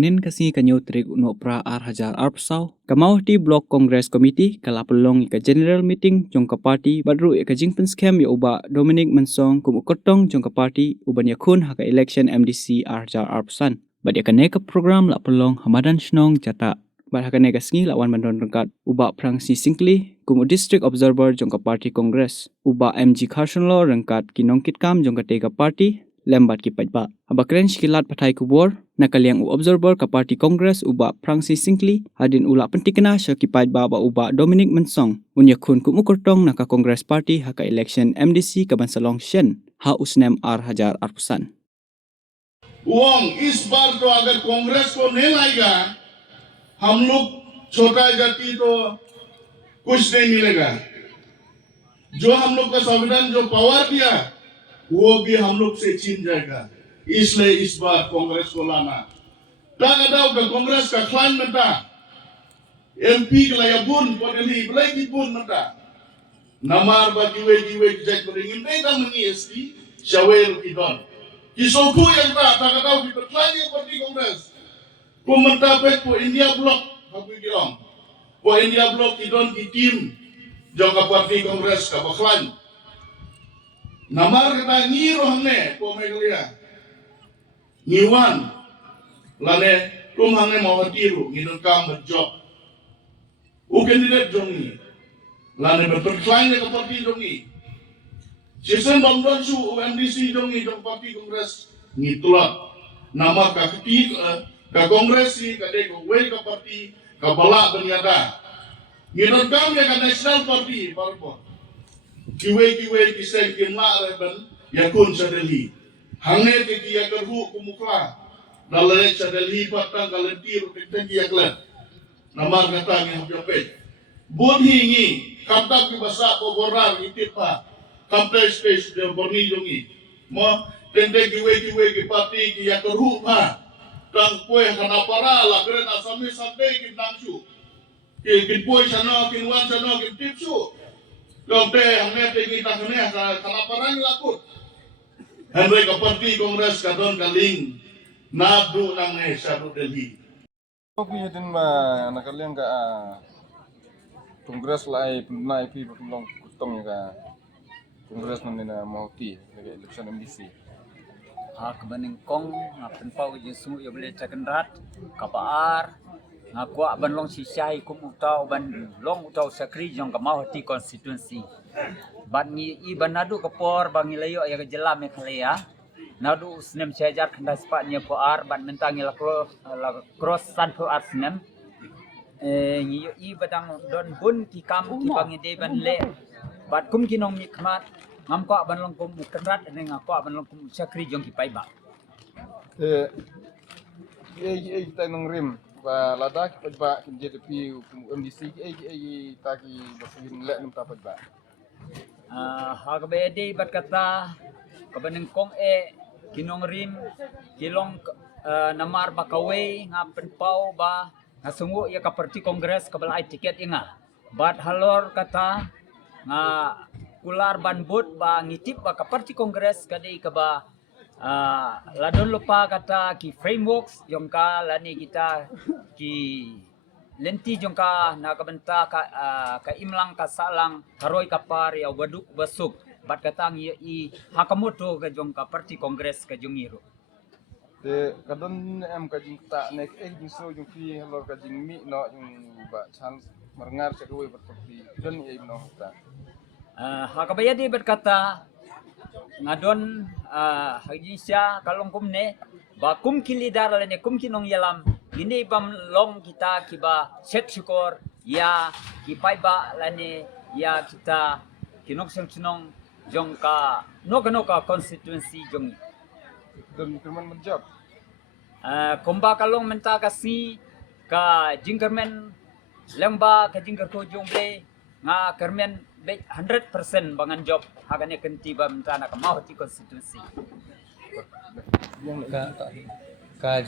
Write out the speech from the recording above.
nin kasi kanyo trig uno pra hajar arpsaw. Kamau ti Block Congress Committee kalapulong ika General Meeting jong ka party badru ika jingpen scam ya uba Dominic Mansong kumukotong jong ka party uban yakun haka election MDC hajar arpsan. Bad yakane ka program lapulong hamadan shnong jata. Bad haka nega sngi lawan mandon rengkat uba prangsi singkli kumu District Observer jong ka party Congress. Uba MG Carson Law rengkat kinongkit kam jong ka tega party lembat ki pajba. Abakren shikilat patai kubor nakaliang u observer ka party Congress uba prangsi singkli hadin ula pentikna sya ki pajba ba uba Dominic Mansong unya kun kumukurtong naka Congress party haka election MDC ka Bansalong Shen ha usnem hajar arpusan. उंग इस बार तो अगर कांग्रेस को नहीं लाएगा हम लोग छोटा जाति तो कुछ नहीं मिलेगा। जो हम लोग का संविधान जो पावर दिया वो भी हम लोग से छीन जाएगा। इसलिए इस बार कांग्रेस को लाना टागदाव का कांग्रेस का क्लाइन मता एमपी के लिए बुन पडली ब्लैक बुन मता नमार बाजीवे जैक बरिंग नहीं दमनी एसटी शवेल की don Kisoku yang tak tahu di berkelanya parti Kongres. Pemerintah pek po India Block hapu kirong. Po India Block kidon di tim jangka parti Kongres ka baklan. Namar kita ngiro hamne po Meghalaya. Ngiwan lane kum hamne mau hatiru ngidon kam berjob. U kandidat jongi. Lane berkelanya ka parti jongi. Sistem bantuan su MDC jongi jong parti Kongres ngitulak nama ka Kongres si ka de ko we ka parti ka bala berniada ngidon kam ya ka national party parpo kiwe kisai kimla reben yakun sa Delhi hangne ti ya kerhu kumukla dalale sa Delhi patang kalentir tikten ya klan nama kata ngi hape budhi ngi kaptap ki basa ko borar itit pa Kampai space dia berni jongi, mo tende kiwe ki parti ki ya keruh ma, tang kue kana para la keren asami sampai ki nangsu, ki kue sana ki nuan sana ki tipsu, kampai hamne tengi tangne kana para ni lakut, henry ka parti Kongres kadon kaling nadu nangne sadu Delhi. Kopi din ma nakaliang ka Kongres lai punai pi bertolong kutong ka Kongres na mauti lagi election MDC. Kebaning kong ngapen pau jesu ya boleh cakendrat kapaar ngakwa ban long sisai kum utau ban long utau sakri jong kamau hati konstituensi. Ban ni i banadu kapor bangi layo ya kejelam Meghalaya. Nadu snem sejar kenda sepatnya poar ban mentangi la cross san poar snem. Ni i badang don bun ki kam ki bangi de ban le. Bat kum kinong mikmat ngam ko ban long kum kenrat ne ngako ban long kum sakri jong ki pai ba kita nang rim ba ladak pa JDP MDC taki basin le num tapat ba ha ka bede bat kata ka baneng kong kinong rim kilong namar bakawe ngapen pau ba ngasungu ya ka parti Kongres ka balai tiket inga bat halor kata nga kular banbut ba ngitip ba ka parti Kongres kadai ka ba ladon lupa kata ki frameworks jong ka lani kita ki lenti jong ka nakabenta ka imlang ka salang karoy kapar ya waduk basuk bat kata ngi hakamoto ka jong ka parti Kongres ka jongiro te kadon ka jing ta nek jing so jing fi halor ka jing mi no jing ba chance marengar sa duwe berparti dan no ta Hakabayadi berkata ngadon hagi siya kalong kumne ba kum kilidar lene kum kinong yalam ini bam long kita kiba set syukur ya kipai ba lene ya kita kinong senong jong ka no ka konstituensi jong dan firman menjawab kumba kalong menta kasi ka jingkermen lemba ka jingker ko jong ble nga kermen 100% bangan job hagane kenti ba mentana ka mau ti konstitusi Ka